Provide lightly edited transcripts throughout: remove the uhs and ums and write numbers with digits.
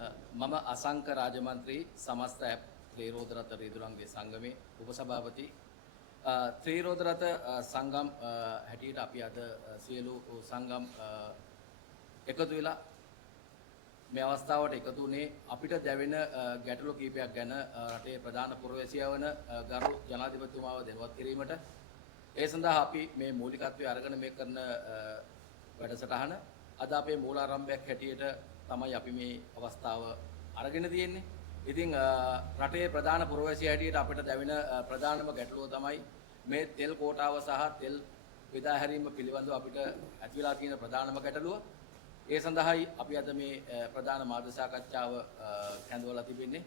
මම අසංක රාජමන්ත්‍රී සමස්ත ත්‍රිරෝධරත රිදුරන්ගේ සංගමේ උපසභාපති ත්‍රිරෝධරත සංගම් හැටියට අපි අද සියලු සංගම් එකතු වෙලා මේ අවස්ථාවට එකතු වුණේ අපිට දැවෙන ගැටලු කීපයක් ගැන රටේ ප්‍රධාන පුරවැසියා වන ගරු ජනාධිපතිතුමාව දැනුවත් කිරීමට ඒ සඳහා අපි මේ මූලිකත්වයේ අරගෙන මේ කරන වැඩසටහන අද අපේ මූලාරම්භයක් හැටියට තමයි අපි මේ අවස්ථාව අරගෙන තියෙන්නේ. ඉතින් රටේ ප්‍රධාන පුරවැසියා හැටියට අපිට දැවෙන ප්‍රධානම ගැටලුව තමයි මේ තෙල් කෝටාව සහ තෙල් බෙදා හැරීම පිළිබඳව අපිට ඇති වෙලා තියෙන ප්‍රධානම ගැටලුව. ඒ සඳහායි අපි අද මේ ප්‍රධාන මාධ්‍ය සාකච්ඡාව කැඳවලා තිබෙන්නේ.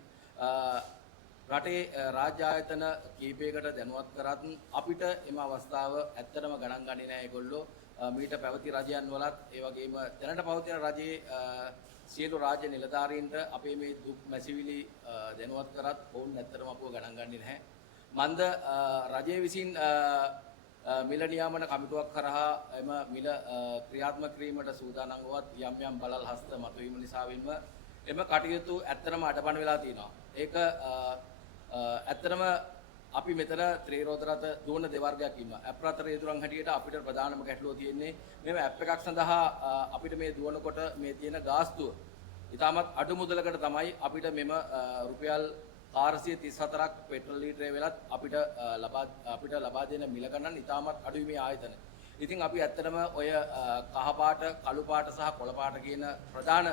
රටේ රාජ්‍ය ආයතන කීපයකට දැනුවත් කරත් අපිට එම අවස්ථාව ඇත්තටම ගණන් ගන්නේ නැහැ ඒගොල්ලෝ. මීට පැවති රජයන් වලත් ඒ වගේම දැනට පවතින රජයේ සියලු රාජ්‍ය නිලධාරීන්ට අපේ මේ දුක් මැසිවිලි දැනුවත් කරත් ඔවුන් ඇත්තටම අපව ගණන් ගන්නේ නැහැ. මන්ද රජයේ විසින් මිල නියාමන කමිටුවක් කරහා එම මිල ක්‍රියාත්මක කිරීමට සූදානම් වුවත් යම් යම් බලල් හස්ත මතුවීම නිසාවෙන්ම එම කටයුතු ඇත්තටම අඩපණ වෙලා තියෙනවා. ඒක ඇත්තටම අපි මෙතන ත්‍රිරෝධරත දුවන දෙවර්ගයක් ඉන්නවා. ඇප් රත රේදුරන් හැටියට අපිට ප්‍රධානම ගැටලුව තියෙන්නේ මේ ඇප් එකක් සඳහා අපිට මේ දුවනකොට මේ තියෙන ගාස්තුව. ඊටමත් අඩු මුදලකට තමයි අපිට මෙම රුපියල් 434ක් පෙට්‍රල් ලීටරේ වෙලත් අපිට ලබා දෙන මිල ගණන් ඊටමත් අඩුයි මේ ආයතන. ඉතින් අපි ඇත්තටම ඔය කහ පාට, කළු පාට සහ කොළ පාට කියන ප්‍රධාන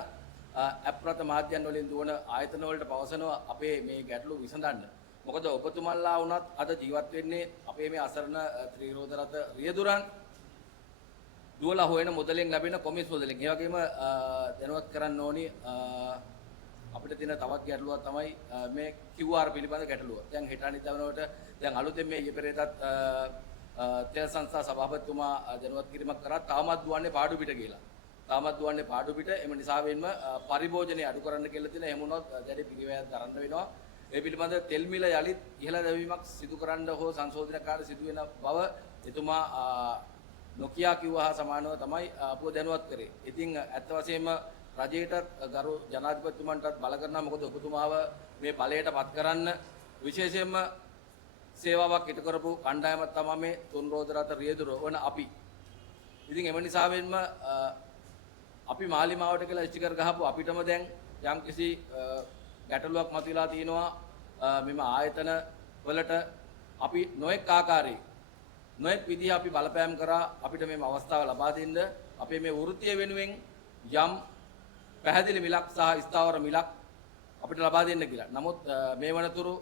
ඇප් රත මාධ්‍යයන් වලින් දුවන ආයතන වලට පවසනවා අපේ මේ ගැටලු විසඳන්න. මොකද ඔබතුමන්ලා වුණත් අද ජීවත් වෙන්නේ අපේ මේ අසරණ ත්‍රිරෝධරත රියදුරන් දුවලා හොයන මුදලෙන් ලැබෙන කොමිස් මුදලෙන්. ඒ වගේම දැනුවත් කරන්න ඕනි අපිට තියෙන තවත් ගැටලුවක් තමයි මේ QR පිළිබඳ ගැටලුව. දැන් හෙට අනිද්දා වෙනකොට දැන් අලුතෙන් මේ ඊපෙරේතත් තෙල් සංස්ථා සභාපතිතුමා දැනුවත් කිරීමක් කරා තාමත් දුවන්නේ පාඩු පිට කියලා. තාමත් දුවන්නේ පාඩු පිට. එම නිසා වෙන්න පරිභෝජනය අඩු කරන්න කියලා තියෙන එහෙම වුණොත් දැඩි පිළිවෙලක් දරන්න වෙනවා. ඒ පිළිබඳ තෙල් මිල යලිත් ඉහළ දැමීමක් සිදු කරන්න හෝ සංශෝධන කාර්ය සිදු වෙන බව එතුමා නොකියා කිව්වා හා සමානව තමයි අපව දැනුවත් කරේ. ඉතින් ඇත්ත වශයෙන්ම රජයට ගරු ජනාධිපතිතුමන්ටත් බල කරනවා. මොකද ඔබතුමාව මේ බලයට පත් කරන්න විශේෂයෙන්ම සේවාවක් ඉටු කරපු කණ්ඩායමක් තමයි මේ තුන්රෝධරත රියදුර වන අපි. ඉතින් එම නිසා වෙන්න අපි මාලිමාවට කියලා ස්ටිකර් ගහපු අපිටම දැන් යම්කිසි ගැටලුවක් මතුවලා තියෙනවා මෙම ආයතන වලට. අපි නොඑක් ආකාරයේ නොඑක් විදිහ අපි බලපෑම් කරා අපිට මේ අවස්ථාව ලබා දෙන්න අපේ මේ වෘත්තිය වෙනුවෙන් යම් පැහැදිලි මිලක් සහ ස්ථාවර මිලක් අපිට ලබා දෙන්න කියලා. නමුත් මේ වනතුරු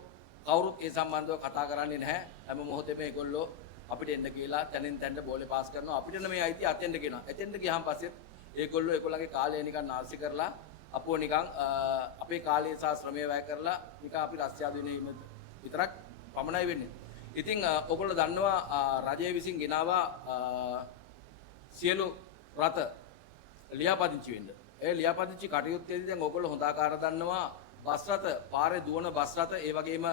කවුරුත් ඒ සම්බන්ධව කතා කරන්නේ නැහැ. හැම මොහොතේම මේගොල්ලෝ අපිට එන්න කියලා තැනින් තැනට බෝලේ පාස් කරනවා. අපිට මේ අයිතිය අතෙන්ද කියනවා. එතෙන්ද ගියහම පස්සෙත් ඒගොල්ලෝ ඒගොල්ලන්ගේ කාලය නිකන් නාස්ති කරලා අපෝ නිකන් අපේ කාලය සහ ශ්‍රමය වැය කරලා නිකන් අපි රස්තියාදු වෙන විතරක් පමණයි වෙන්නේ. ඉතින් ඔයගොල්ලෝ දන්නවා රජය විසින් ගෙනාවා සියලු රත ලියාපදිංචි වෙන්න. ඒ ලියාපදිංචි කටයුත්තේදී දැන් ඔයගොල්ලෝ හොඳ ආකාර දන්නවා බස් රත, පාරේ දුවන බස් රත, ඒ වගේම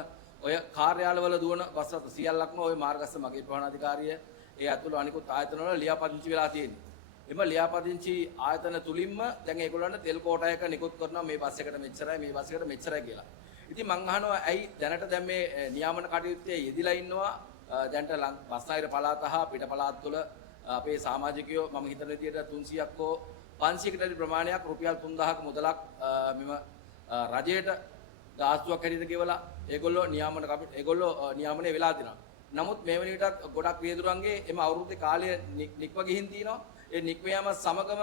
ඔය කාර්යාලවල දුවන බස් රත සියල්ලක්ම ඔය මාර්ගස්ථ මගේ ප්‍රවණාධිකාරිය ඒ ඇතුළු අනිකුත් ආයතන වල ලියාපදිංචි වෙලා තියෙනවා. එම ලියාපදිංචි ආයතන තුලින්ම දැන් ඒගොල්ලන්ට තෙල් කෝටායක නිකුත් කරනවා මේ බස් එකට මෙච්චරයි මේ බස් එකට මෙච්චරයි කියලා. ඉතින් මං අහනවා ඇයි දැනට දැන් මේ නියාමන කටයුත්තේ යෙදිලා ඉන්නවා දැන්ට බස්නාහිර පළාත හා පිට පළාත් තුළ අපේ සමාජිකයෝ මම හිතන විදිහට 300ක් හෝ 500කට වැඩි ප්‍රමාණයක් රුපියල් 3000ක මුදලක් මෙම රජයට ගාස්තුවක් හැටියට ගෙවලා ඒගොල්ලෝ නියාමනය වෙලා තිනවා. නමුත් මේ වන විටත් ගොඩක් රියදුරන්ගේ එම අවුරුද්දේ කාලය නික්ව ගිහින් තිනවා. ඒ නික්මයාම සමගම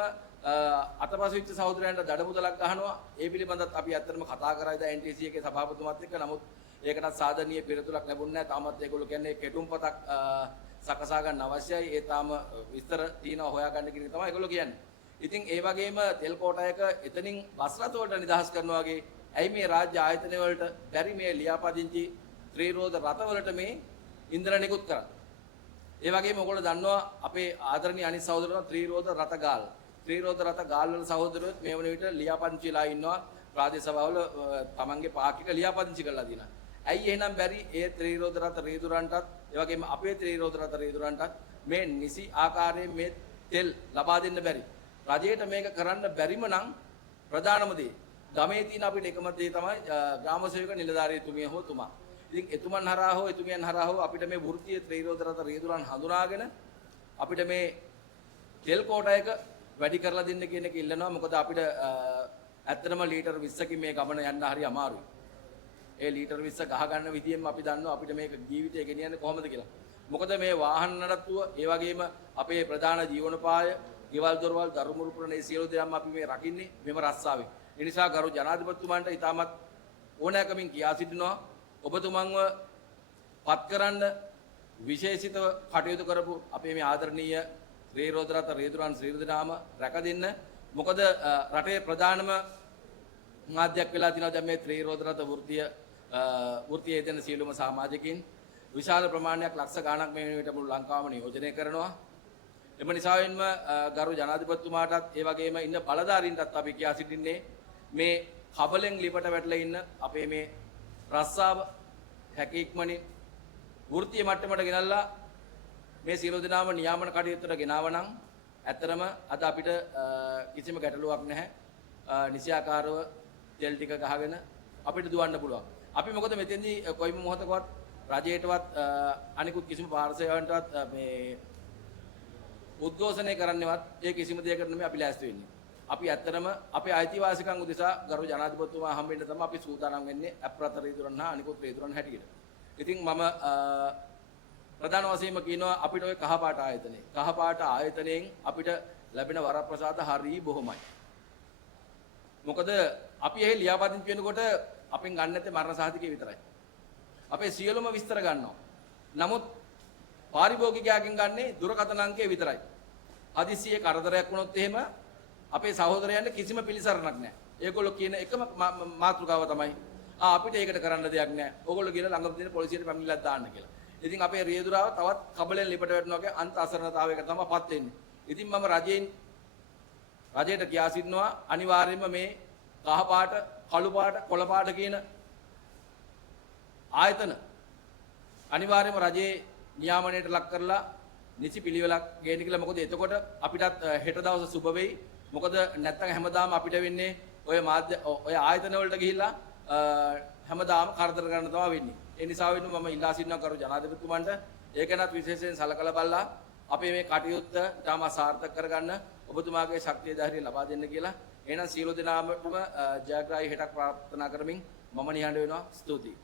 අතපසු වෙච්ච සහෝදරයන්ට දඩ මුදලක් ගහනවා. ඒ පිළිබඳවත් අපි ඇත්තටම කතා කරා ඉතින් NTC එකේ සභාපතිතුමාත් එක්ක. නමුත් ඒකටත් සාධනීය පිළිතුරක් ලැබුණේ නැහැ. තාමත් ඒගොල්ලෝ කියන්නේ කෙටුම්පතක් සකසා ගන්න අවශ්‍යයි. ඒ තාම විස්තර තියෙනවා හොයාගන්න කියන එක තමයි ඒගොල්ලෝ කියන්නේ. ඉතින් ඒ වගේම තෙල් කෝටායක එතනින් බස් රථ වලට නිදහස් කරනවා වගේ ඇයි මේ රාජ්‍ය ආයතන වලට බැරි මේ ලියාපදිංචි ත්‍රිරෝධ රථ වලට මේ ඉන්ධන නිකුත් කරන්නේ. ඒ වගේම ඔයගොල්ලෝ දන්නවා අපේ ආදරණීය අනිත් සහෝදරයන් ත්‍රිරෝධ රත ගාල් වල සහෝදරයෝත් මේ වන විට ලියාපදිංචිලා ඉන්නවා. ප්‍රාදේශ සභාවල තමන්ගේ පාක්ෂික ලියාපදිංචි කරලා දිනා. ඇයි එහෙනම් බැරි ඒ ත්‍රිරෝධ රත රියදුරන්ටත් ඒ වගේම අපේ ත්‍රිරෝධ රත රියදුරන්ටත් මේ නිසි ආකාරයෙන් මේ තෙල් ලබා දෙන්න බැරි? රජයට මේක කරන්න බැරිම නම් ප්‍රධානම දේ ගමේ තියෙන අපිට එකම දේ තමයි ග්‍රාම සේවක නිලධාරීතුමිය හෝ තුමා. ඉතින් එතුමන් හරහා හෝ එතුමියන් හරහා හෝ අපිට මේ වෘත්තීය ත්‍රිරෝද රථ රියදුරන් හඳුනාගෙන අපිට මේ තෙල් කෝටා එක වැඩි කරලා දෙන්න කියන එක ඉල්ලනවා. මොකද අපිට ඇත්තටම ලීටර් 20කින් මේ ගමන යන්න හරි අමාරුයි. ඒ ලීටර් 20 ගහ ගන්න විදියෙන්ම අපි දන්නවා අපිට මේක ජීවිතය ගෙනියන්නේ කොහොමද කියලා. මොකද මේ වාහන නඩත්තුව ඒ වගේම අපේ ප්‍රධාන ජීවනෝපාය, ගෙවල් දොරවල්, දරුමුරු පුරන මේ සියලු දේම අපි මේ රකින්නේ මෙම රස්සාවෙන්. ඒ නිසා ගරු ජනාධිපතිතුමන්ට ඉතාමත් ඕනෑකමින් කියා සිටිනවා ඔබතුමන්ව පත් කරන්න විශේෂිතව කටයුතු කරපු අපේ මේ ආදරණීය ත්‍රිරෝද රථ රියදුරන් ශ්‍රී දෙනාම රැක දෙන්න. මොකද රටේ ප්‍රධානම මාධ්‍යයක් වෙලා තිනවා දැන් මේ ත්‍රිරෝද රථ වෘත්තියේ දෙන සියලුම සමාජිකින් විශාල ප්‍රමාණයක් ලක්ෂ ගණනක් මේ වෙනකොට මුළු ලංකාවම නියෝජනය කරනවා. එම නිසාවෙන්ම ගරු ජනාධිපතිතුමාටත් ඒ වගේම ඉන්න බලධාරීන්ටත් අපි කියා සිටින්නේ මේ කබලෙන් ලිපට වැටලා ඉන්න අපේ මේ රස්සාව හැකීක්මනින් වෘත්තීය මට්ටමට ගෙනල්ලා මේ සියලු දෙනාම නියාමන කටයුත්තට ගෙනාවනම් ඇත්තරම අද අපිට කිසිම ගැටලුවක් නැහැ. නිසියාකාරව තෙල් ටික ගහගෙන අපිට දුවන්න පුළුවන්. අපි මොකද මෙතෙන්දී කොයිම මොහොතකවත් රජයටවත් අනිකුත් කිසිම පාර්ශවයන්ටවත් මේ උද්ඝෝෂණය කරන්නවත් ඒ කිසිම දෙයකට නෙමෙයි අපි ලෑස්ති වෙන්නේ. අපි ඇත්තටම අපේ අයිතිවාසිකම් උදෙසා ගරු ජනාධිපතිතුමා හම්බෙන්න තමයි අපි සූදානම් වෙන්නේ අප්‍රත රියදුරන් හා අනිකුත් රියදුරන් හැටියට. ඉතින් මම ප්‍රධාන වශයෙන්ම කියනවා අපිට ওই කහපාට ආයතනයේ. කහපාට ආයතනයෙන් අපිට ලැබෙන වරප්‍රසාද හරි බොහොමයි. මොකද අපි එහි ලියාපදිංචි වෙනකොට අපෙන් ගන්න නැත්තේ මරණ සහතිකය විතරයි. අපේ සියලුම විස්තර ගන්නවා. නමුත් පාරිභෝගිකයාගෙන් ගන්නේ දුරකථන අංකය විතරයි. හදිස්සියේ කරදරයක් වුණොත් එහෙම අපේ සහෝදරයන්ට කිසිම පිළිසරණක් නැහැ. ඒගොල්ලෝ කියන එකම මාතෘකාව තමයි අපිට ඒකට කරන්න දෙයක් නැහැ. ඕගොල්ලෝ කියන ළඟම තියෙන පොලිසියට පැමිණිල්ලක් දාන්න කියලා. ඉතින් අපේ රියදුරාව තවත් කබලෙන් ලිපට වැටෙනවා වගේ අන්ත අසරණතාවයකට තමයිපත් වෙන්නේ. ඉතින් මම රජයට කියා සිටිනවා අනිවාර්යයෙන්ම මේ කහ පාට, කළු පාට, කොළ පාට කියන ආයතන අනිවාර්යයෙන්ම රජයේ නියාමනයට ලක් කරලා නිසි පිළිවෙලක් ගේන්න කියලා. මොකද එතකොට අපිටත් හෙට දවස සුබ වෙයි. මොකද නැත්තම් හැමදාම අපිට වෙන්නේ ඔය ආයතන වලට ගිහිල්ලා හැමදාම කරදර කරන්න තමයි වෙන්නේ. ඒ නිසා මම ඉල්ලා සිටිනවා කරු ජනාධිපතිතුමන්ට ඒකනත් විශේෂයෙන් සලකලා බලලා අපේ මේ කටයුත්ත තාම සාර්ථක කරගන්න ඔබතුමාගේ ශක්තිය ධෛර්යය ලබා දෙන්න කියලා. එහෙනම් සියලු දෙනාටම ජයග්‍රාහී හෙටක් ප්‍රාර්ථනා කරමින් මම නිහඬ වෙනවා. ස්තුතියි.